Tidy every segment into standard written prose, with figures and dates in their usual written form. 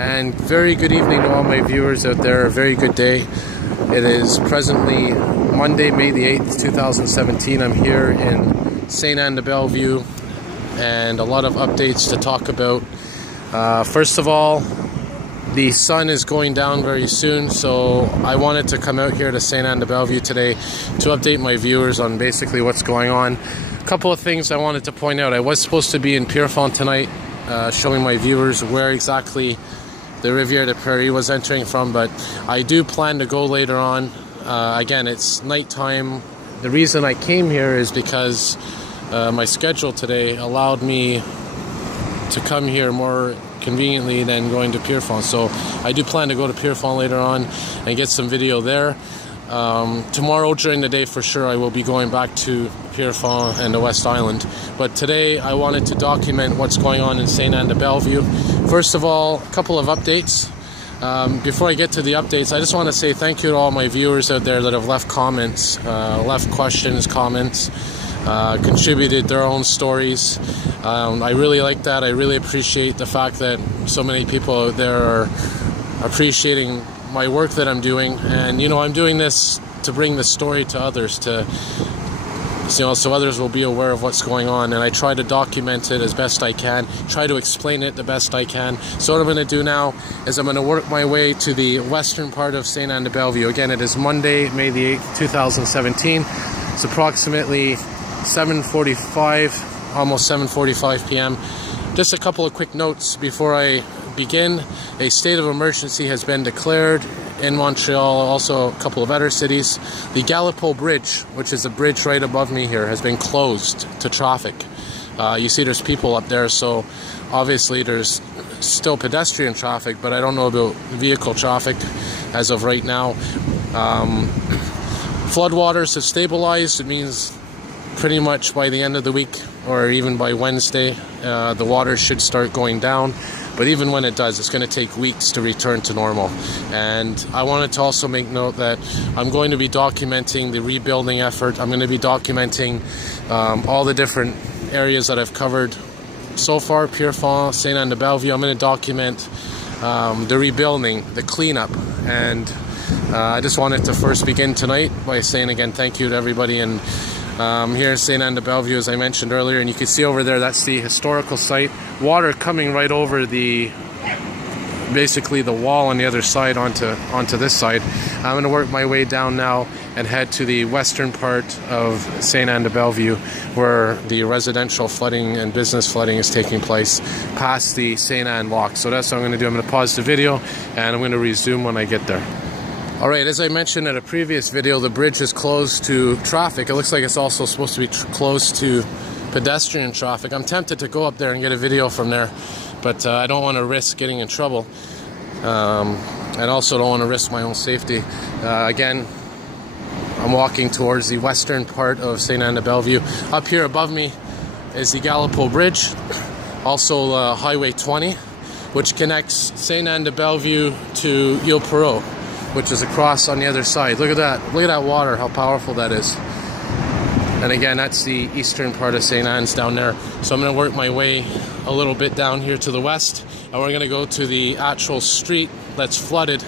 and very good evening to all my viewers out there. A very good day. It is presently Monday, May the 8th, 2017. I'm here in Sainte-Anne-de-Bellevue and a lot of updates to talk about. First of all, the sun is going down very soon, so I wanted to come out here to Sainte-Anne-de-Bellevue today to update my viewers on basically what's going on. A couple of things I wanted to point out. I was supposed to be in Pierrefonds tonight, showing my viewers where exactly the Rivière de Paris was entering from, but I do plan to go later on. Again, it's nighttime. The reason I came here is because my schedule today allowed me to come here more conveniently than going to Pierrefonds. So I do plan to go to Pierrefonds later on and get some video there. Tomorrow during the day for sure I will be going back to Pierrefonds and the West Island. But today I wanted to document what's going on in Sainte-Anne-de-Bellevue. First of all, a couple of updates. Before I get to the updates, I just want to say thank you to all my viewers out there that have left comments, left questions, comments, contributed their own stories. I really like that. I really appreciate the fact that so many people out there are appreciating my work that I'm doing, and I'm doing this to bring the story to others, to so others will be aware of what's going on, and I try to document it as best I can, try to explain it the best I can. So what I'm going to do now is I'm going to work my way to the western part of Sainte-Anne-de-Bellevue. Again, it is Monday, May the 8th, 2017. It's approximately 7:45, almost 7:45 p.m. Just a couple of quick notes before I begin. A state of emergency has been declared in Montreal, also a couple of other cities. The Gallipo Bridge, which is a bridge right above me here, has been closed to traffic. You see there's people up there, so obviously there's still pedestrian traffic, but I don't know about vehicle traffic as of right now. Floodwaters have stabilized. It means pretty much by the end of the week, or even by Wednesday, the water should start going down. But even when it does, it's going to take weeks to return to normal. And I wanted to also make note that I'm going to be documenting the rebuilding effort. I'm going to be documenting all the different areas that I've covered so far, Pierrefonds, Sainte-Anne-de-Bellevue. I'm going to document the rebuilding, the cleanup. And I just wanted to first begin tonight by saying again, thank you to everybody. And here in Sainte-Anne-de-Bellevue, as I mentioned earlier, and you can see over there, that's the historical site. Water coming right over basically the wall on the other side onto this side. I'm going to work my way down now and head to the western part of Sainte-Anne-de-Bellevue, where the residential flooding and business flooding is taking place, past the Sainte-Anne lock. So that's what I'm going to do. I'm going to pause the video and I'm going to resume when I get there. Alright, as I mentioned in a previous video, the bridge is closed to traffic. It looks like it's also supposed to be closed to pedestrian traffic. I'm tempted to go up there and get a video from there, but I don't want to risk getting in trouble. And also don't want to risk my own safety. Again, I'm walking towards the western part of Sainte-Anne-de-Bellevue. Up here above me is the Gallipo Bridge, also Highway 20, which connects Sainte-Anne-de-Bellevue to Ile-Perrot, which is across on the other side. Look at that. Look at that water, how powerful that is. And again, that's the eastern part of St. Anne's down there. So I'm going to work my way a little bit down here to the west, and we're going to go to the actual street that's flooded.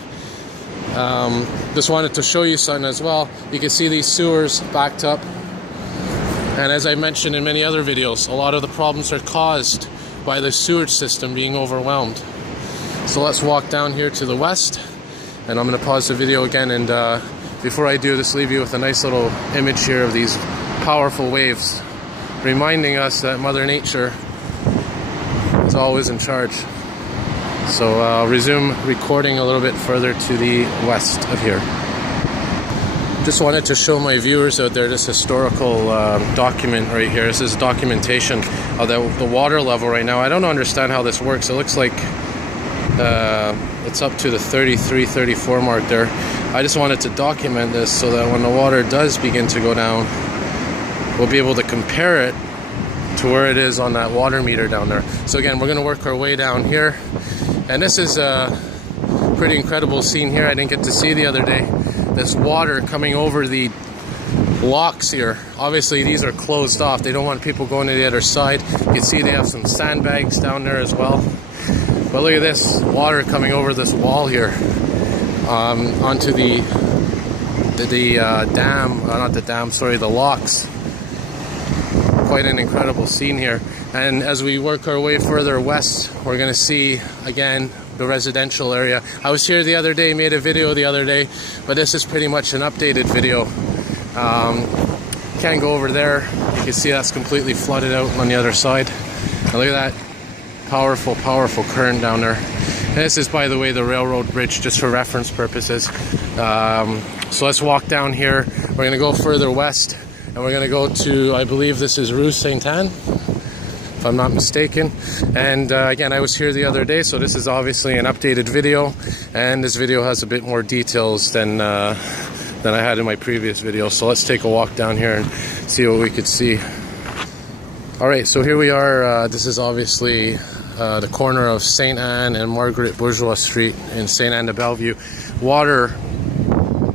Just wanted to show you something as well. You can see these sewers backed up. And as I mentioned in many other videos, a lot of the problems are caused by the sewage system being overwhelmed. So let's walk down here to the west. And I'm going to pause the video again, and before I do, just leave you with a nice little image here of these powerful waves, reminding us that Mother Nature is always in charge. So I'll resume recording a little bit further to the west of here. Just wanted to show my viewers out there this historical document right here. This is documentation of the water level right now. I don't understand how this works. It looks like it's up to the 33, 34 mark there. I just wanted to document this so that when the water does begin to go down, we'll be able to compare it to where it is on that water meter down there. So again, we're going to work our way down here. And this is a pretty incredible scene here I didn't get to see the other day. This water coming over the locks here. Obviously these are closed off. They don't want people going to the other side. You can see they have some sandbags down there as well. But look at this water coming over this wall here, onto the dam, not the dam, sorry, the locks. Quite an incredible scene here. And as we work our way further west, we're going to see again the residential area. I was here the other day, made a video the other day, but this is pretty much an updated video. Can't go over there. You can see that's completely flooded out on the other side. And look at that powerful, powerful current down there. And this is, by the way, the railroad bridge, just for reference purposes. So let's walk down here. We're going to go further west, and we're going to go to, I believe this is Rue Sainte-Anne, if I'm not mistaken. And again, I was here the other day, so this is obviously an updated video, and this video has a bit more details than I had in my previous video. So let's take a walk down here and see what we could see. Alright, so here we are. This is obviously the corner of Sainte-Anne and Margaret Bourgeois Street in Sainte-Anne-de-Bellevue. Water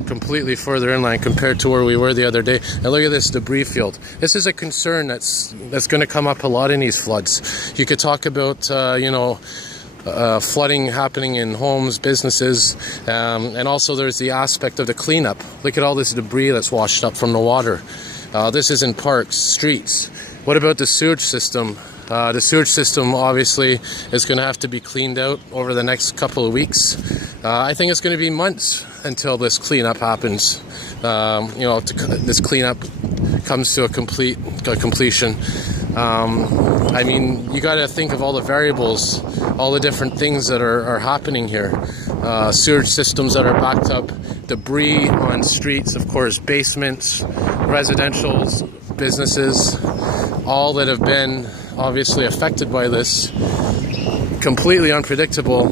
completely further inland compared to where we were the other day. And look at this debris field. This is a concern that's going to come up a lot in these floods. You could talk about you know, flooding happening in homes, businesses, and also there's the aspect of the cleanup. Look at all this debris that's washed up from the water. This is in parks, streets. What about the sewage system? The sewage system obviously is going to have to be cleaned out over the next couple of weeks. I think it's going to be months until this cleanup happens. You know, this cleanup comes to a completion. I mean, you got to think of all the variables, all the different things that are happening here. Sewage systems that are backed up, debris on streets, of course, basements, residentials, businesses, all that have been obviously affected by this completely unpredictable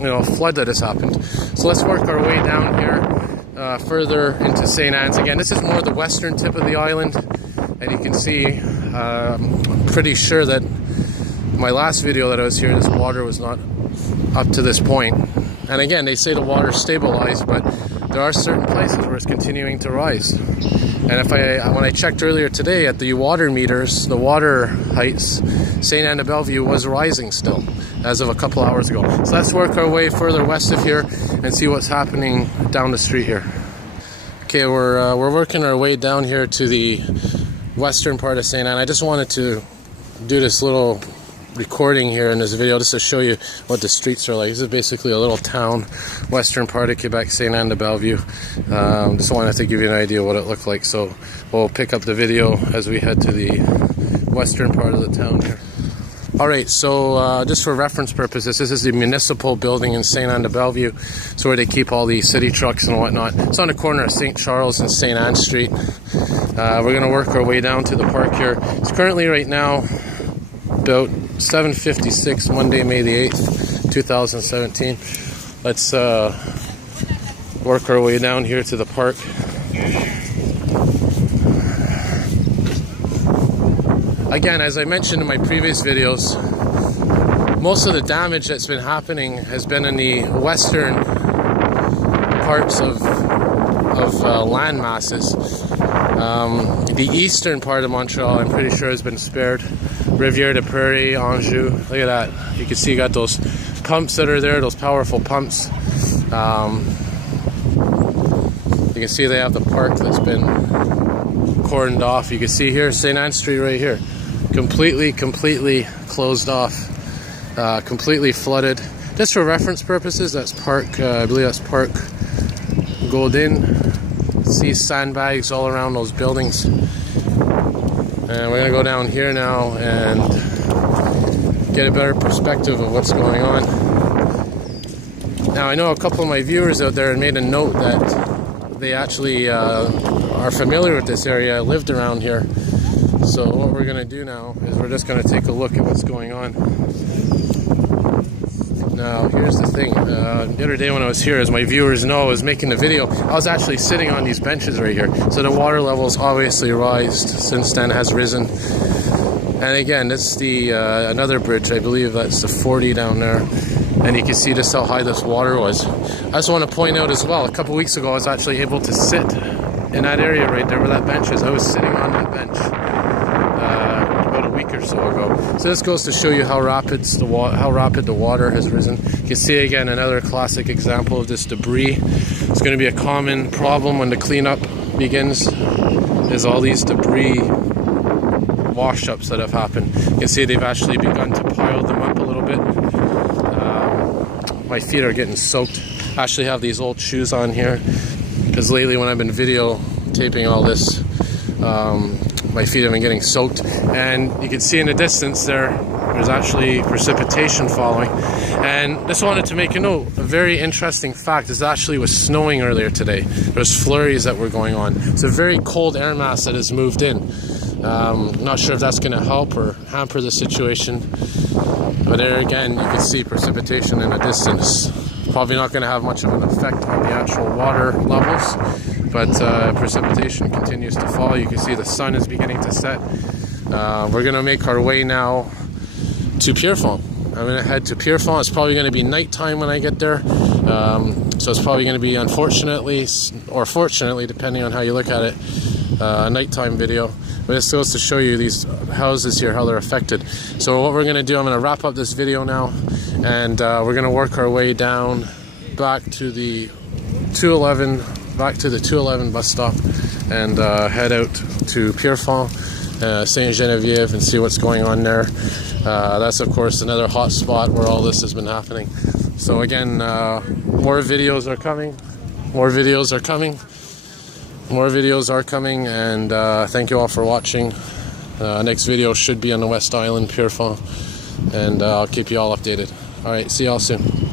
you know, flood that has happened. So let's work our way down here further into St. Anne's. Again, this is more the western tip of the island, and you can see I'm pretty sure that my last video that I was here, this water was not up to this point. And again, they say the water stabilized, but there are certain places where it's continuing to rise. And when I checked earlier today at the water meters, the water heights, Sainte-Anne-de-Bellevue was rising still as of a couple hours ago. So let's work our way further west of here and see what's happening down the street here. Okay, we're working our way down here to the western part of Sainte-Anne. I just wanted to do this little recording here in this video just to show you what the streets are like. This is basically a little town, western part of Quebec, Sainte-Anne-de-Bellevue. Just wanted to give you an idea what it looked like. So we'll pick up the video as we head to the western part of the town here. Alright, so just for reference purposes, this is the municipal building in Sainte-Anne-de-Bellevue. It's where they keep all the city trucks and whatnot. It's on the corner of St. Charles and St. Anne Street. We're going to work our way down to the park here. It's currently right now about 7:56, Monday, May the 8th, 2017. Let's work our way down here to the park. Again, as I mentioned in my previous videos, most of the damage that's been happening has been in the western parts of land masses. The eastern part of Montreal, I'm pretty sure, has been spared. Rivière de Prairie, Anjou, look at that. You can see you got those pumps that are there, those powerful pumps. You can see they have the park that's been cordoned off. You can see here, St. Anne Street right here. Completely closed off. Completely flooded. Just for reference purposes, that's Park, I believe that's Park Gaudin. See sandbags all around those buildings. And we're going to go down here now and get a better perspective of what's going on. Now, I know a couple of my viewers out there made a note that they actually are familiar with this area, lived around here. So what we're going to do now is we're just going to take a look at what's going on. Now, here's the thing. The other day when I was here, as my viewers know, I was making the video. I was actually sitting on these benches right here. So the water levels obviously rised since then, has risen. And again, that's the another bridge. I believe that's the 40 down there. And you can see just how high this water was. I just want to point out as well, a couple weeks ago I was actually able to sit in that area right there where that bench is. I was sitting on that bench about a week or so ago. So this goes to show you how rapid the water has risen. You can see again another classic example of this debris. It's going to be a common problem when the cleanup begins, is all these debris wash-ups that have happened. You can see they've actually begun to pile them up a little bit. My feet are getting soaked. I actually have these old shoes on here because lately when I've been videotaping all this, my feet have been getting soaked. And you can see in the distance there's actually precipitation falling. And just wanted to make a note, a very interesting fact is it actually was snowing earlier today. There's flurries that were going on. It's a very cold air mass that has moved in. Not sure if that's going to help or hamper the situation, but there again you can see precipitation in the distance. Probably not going to have much of an effect on the actual water levels, but precipitation continues to fall. You can see the sun is beginning to set. We're going to make our way now to Pierrefonds. I'm going to head to Pierrefonds. It's probably going to be nighttime when I get there, so it's probably going to be, unfortunately or fortunately, depending on how you look at it, a nighttime video. But this goes to show you these houses here, how they're affected. So what we're going to do, I'm going to wrap up this video now, and we're going to work our way down back to the 211 bus stop, and head out to Pierrefonds, Sainte-Geneviève, and see what's going on there. That's of course another hot spot where all this has been happening. So again, more videos are coming. More videos are coming, and thank you all for watching. Next video should be on the West Island, Pierrefonds, and I'll keep you all updated. Alright, see y'all soon.